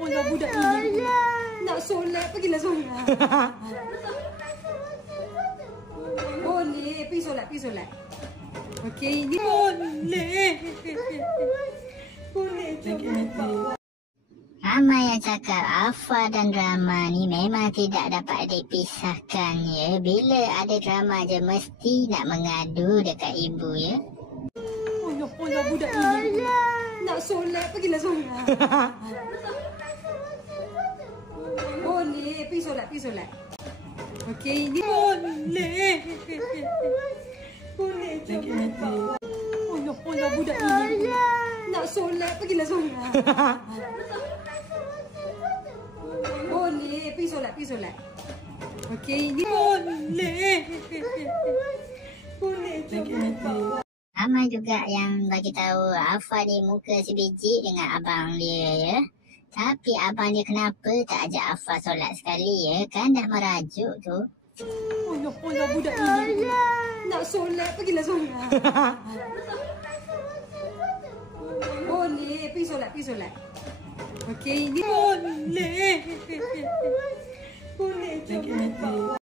Allah budak ini. Nak solat, pergilah solat. Boleh, pergi solat, pergi solat. Okey, ni boleh. Boleh coba. Ramai yang cakap Afar dan drama ni memang tidak dapat dipisahkan ya. Bila ada drama je mesti nak mengadu dekat ibu ya. Allah budak ini. Nak solat, pergilah solat. Boleh, pergi solat, pergi solat. Okey, ni boleh. Boleh coba. Allah budak ini. Nak solat, pergilah solat. Boleh, pergi solat, pergi solat. Okey, ni boleh. Boleh coba. Ramai juga yang bagi tahu Afar ni muka sebiji dengan abang dia ya. Tapi abang dia kenapa tak ajak Afar solat sekali ya? Kan dah merajuk tu. Allah budak ini. Nak solat, pergilah solat. Boleh, pergi solat, pergi solat. Okey, ni boleh. Boleh coba.